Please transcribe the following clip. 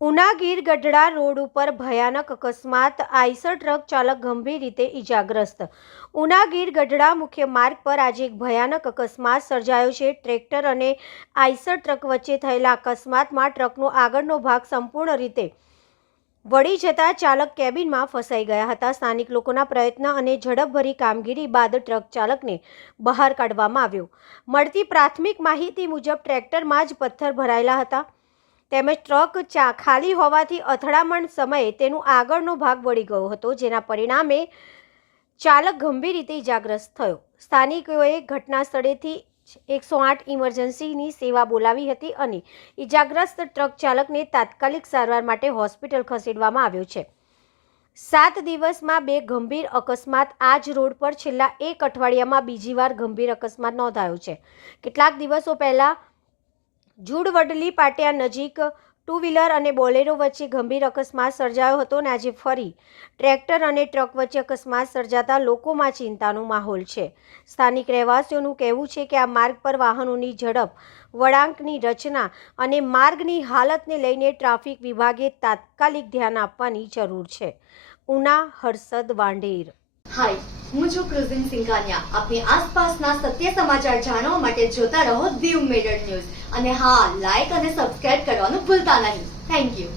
Una Gir Gadhada road ઉપર ભયાનક અકસ્માત, આઈસર ટ્રક ચાલક ગંભીર રીતે ઈજાગ્રસ્ત। ઉના ગીર ગઢડા મુખ્ય માર્ગ પર આજે એક ભયાનક અકસ્માત સર્જાયો છે। ટ્રેક્ટર અને આઈસર ટ્રક વચ્ચે થયેલા અકસ્માતમાં ટ્રકનો આગળનો ભાગ સંપૂર્ણ રીતે વળી જતા ચાલક કેબિનમાં ફસાઈ ગયા હતા। સ્થાનિક લોકોના પ્રયત્ન અને ઝડપભરી કામગીરી બાદ ટ્રક ચાલકને બહાર કાઢવામાં આવ્યો। મળતી પ્રાથમિક માહિતી મુજબ ટ્રેક્ટરમાં જ પથ્થર ભરાયેલા હતા તેમજ ટ્રક ખાલી હોવાથી અથડામણ સમયે તેનો આગળનો ભાગ વળી ગયો હતો, જેના પરિણામે ચાલક ગંભીર રીતે ઈજાગ્રસ્ત થયો। સ્થાનિકોએ ઘટના સ્થળેથી 108 ઇમરજન્સીની સેવા બોલાવી હતી અને ઈજાગ્રસ્ત ટ્રક ચાલકને તાત્કાલિક સારવાર માટે હોસ્પિટલ ખસેડવામાં આવ્યો છે। 7 દિવસમાં 2 ગંભીર અકસ્માત આ જ રોડ પર છેલ્લા એક અઠવાડિયામાં બીજી વાર ગંભીર અકસ્માત નોંધાયો છે। કેટલાક દિવસો પહેલા જુડવડલી પાટિયા નજીક ટુ વ્હીલર અને બોલેરો વચ્ચે ગંભીર અકસ્માત સર્જાયો હતો અને આજે ફરી ટ્રેક્ટર અને ટ્રક વચ્ચે અકસ્માત સર્જાતા લોકોમાં ચિંતાનો માહોલ છે। સ્થાનિક રહેવાસીઓનું કહેવું છે કે આ માર્ગ પર વાહનોની ઝડપ, વળાંકની રચના અને માર્ગની હાલતને લઈને ટ્રાફિક વિભાગે તાત્કાલિક ધ્યાન આપવાની જરૂર છે। ઉના હર્ષદ વાંઢેર। હાય, હું છું ક્રુઝિન સિંઘાનિયા। આપની આસપાસના સત્ય સમાચાર જાણવા માટે જોતા રહો દીવ મિરર ન્યૂઝ અને હા, લાઈક અને સબસ્ક્રાઇબ કરવાનું ભૂલતા નહીં। Thank you.